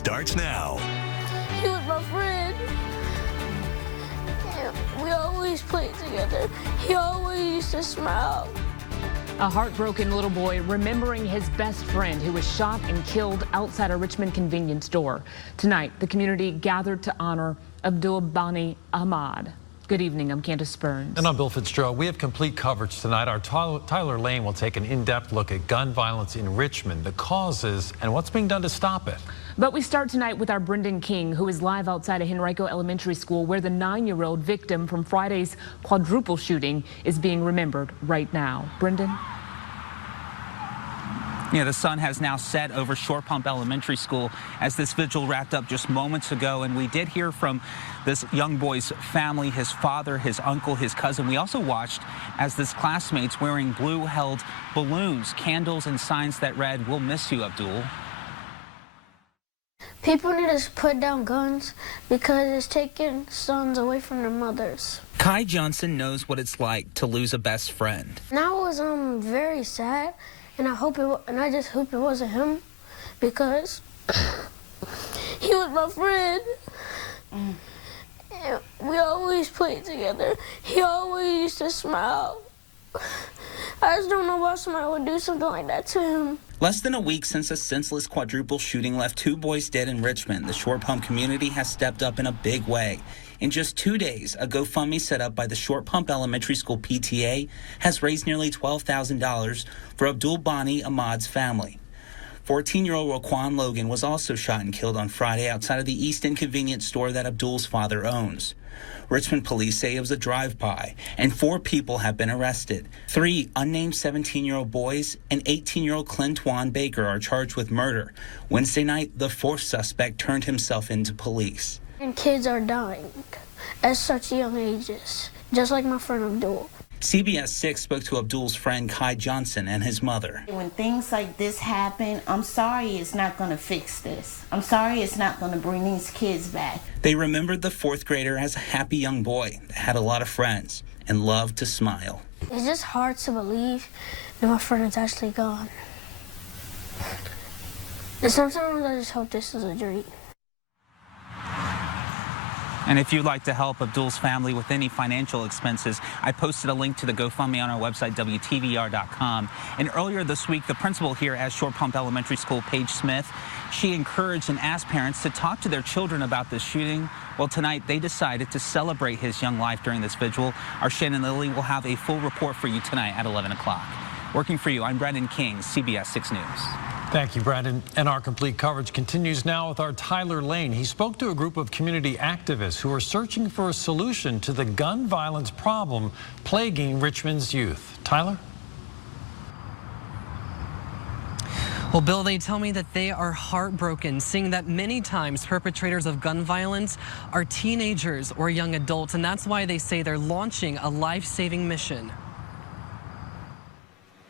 starts now. He was my friend. We always played together. He always used to smile. A heartbroken little boy remembering his best friend who was shot and killed outside a Richmond convenience store. Tonight, the community gathered to honor Abdul Bani Ahmad. Good evening, I'm Candace Burns. And I'm Bill Fitzgerald. We have complete coverage tonight. Our Tyler Lane will take an in-depth look at gun violence in Richmond, the causes, and what's being done to stop it. But we start tonight with our Brendan King, who is live outside of Henrico Elementary School, where the 9-year-old victim from Friday's quadruple shooting is being remembered right now. Brendan? Yeah, the sun has now set over Short Pump Elementary School as this vigil wrapped up just moments ago. And we did hear from this young boy's family, his father, his uncle, his cousin. We also watched as his classmates wearing blue held balloons, candles, and signs that read, "We'll miss you, Abdul." People need to put down guns because it's taking sons away from their mothers. Kai Johnson knows what it's like to lose a best friend. And I was very sad, and I just hope it wasn't him because he was my friend. And we always played together. He always used to smile. I just don't know why somebody would do something like that to him. Less than a week since a senseless quadruple shooting left 2 boys dead in Richmond, the Short Pump community has stepped up in a big way. In just 2 days, a GoFundMe set up by the Short Pump Elementary School PTA has raised nearly $12,000 for Abdul Bani Ahmad's family. 14-year-old Raquan Logan was also shot and killed on Friday outside of the East End convenience store that Abdul's father owns. Richmond police say it was a drive-by, and 4 people have been arrested. 3 unnamed 17-year-old boys and 18-year-old Clintwan Baker are charged with murder. Wednesday night, the 4th suspect turned himself into police. And kids are dying at such young ages, just like my friend Abdul. CBS 6 spoke to Abdul's friend Kai Johnson and his mother. When things like this happen, I'm sorry it's not going to fix this. I'm sorry it's not going to bring these kids back. They remembered the 4th grader as a happy young boy that had a lot of friends and loved to smile. It's just hard to believe that my friend is actually gone. And sometimes I just hope this is a dream. And if you'd like to help Abdul's family with any financial expenses, I posted a link to the GoFundMe on our website, Wtvr.com. And earlier this week, the principal here at Short Pump Elementary School, Paige Smith, she encouraged and asked parents to talk to their children about this shooting. Well, tonight they decided to celebrate his young life during this vigil. Our Shannon Lilly will have a full report for you tonight at 11 o'clock. Working for you, I'm Brendan King, CBS 6 News. Thank you, Brandon. And our complete coverage continues now with our Tyler Lane. He spoke to a group of community activists who are searching for a solution to the gun violence problem plaguing Richmond's youth. Tyler? Well, Bill, they tell me that they are heartbroken, seeing that many times perpetrators of gun violence are teenagers or young adults, and that's why they say they're launching a life-saving mission.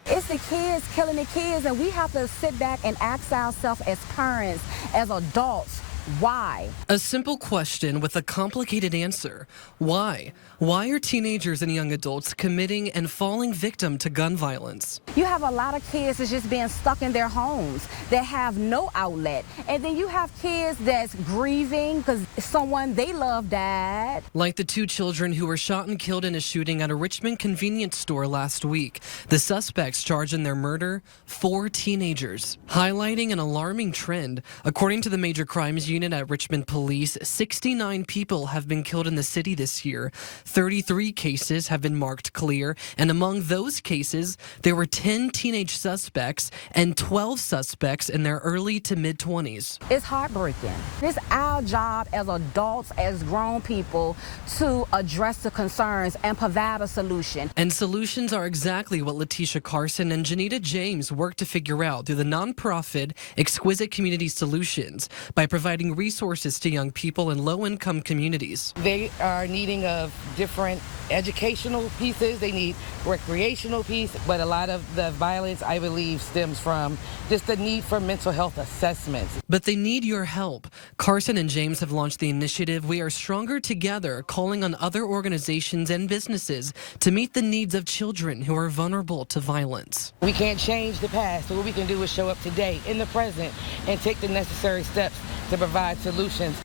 It's the kids killing the kids, and we have to sit back and ask ourselves as parents, as adults, why? A simple question with a complicated answer. Why? Why are teenagers and young adults committing and falling victim to gun violence? You have a lot of kids that's just being stuck in their homes that have no outlet. And then you have kids that's grieving because someone they love died. Like the 2 children who were shot and killed in a shooting at a Richmond convenience store last week. The suspects charged in their murder, 4 teenagers, highlighting an alarming trend. According to the Major Crimes Unit at Richmond Police, 69 people have been killed in the city this year. 33 cases have been marked clear, and among those cases, there were 10 teenage suspects and 12 suspects in their early to mid-20s. It's heartbreaking. It's our job as adults, as grown people, to address the concerns and provide a solution. And solutions are exactly what Letitia Carson and Janita James work to figure out through the nonprofit Exquisite Community Solutions by providing resources to young people in low-income communities. They are needing of different educational pieces. They need recreational piece, but a lot of the violence, I believe, stems from just the need for mental health assessments. But they need your help. Carson and James have launched the initiative We Are Stronger Together, calling on other organizations and businesses to meet the needs of children who are vulnerable to violence. We can't change the past, so what we can do is show up today in the present and take the necessary steps to provide solutions.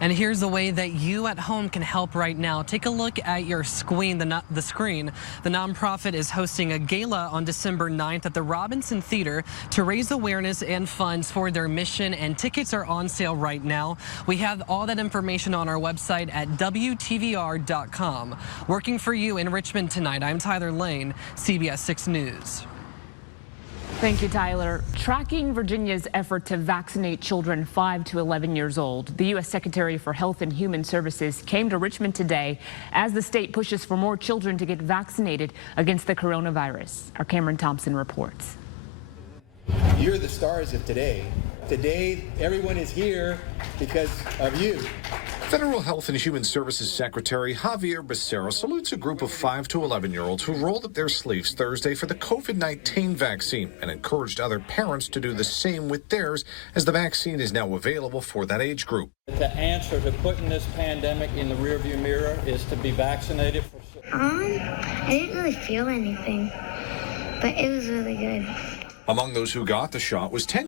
And here's the way that you at home can help right now. Take a look at your screen. The screen. The nonprofit is hosting a gala on December 9th at the Robinson Theater to raise awareness and funds for their mission, and tickets are on sale right now. We have all that information on our website at Wtvr.com. Working for you in Richmond tonight, I'm Tyler Lane, CBS 6 News. Thank you, Tyler. Tracking Virginia's effort to vaccinate children 5 to 11 years old, the U.S. Secretary for Health and Human Services came to Richmond today as the state pushes for more children to get vaccinated against the coronavirus. Our Cameron Thompson reports. You're the stars of today. Today, everyone is here because of you. Federal Health and Human Services Secretary Wtvr Becerra salutes a group of 5 to 11-year-olds who rolled up their sleeves Thursday for the COVID-19 vaccine and encouraged other parents to do the same with theirs, as the vaccine is now available for that age group. The answer to putting this pandemic in the rearview mirror is to be vaccinated. I didn't really feel anything, but it was really good. Among those who got the shot was 10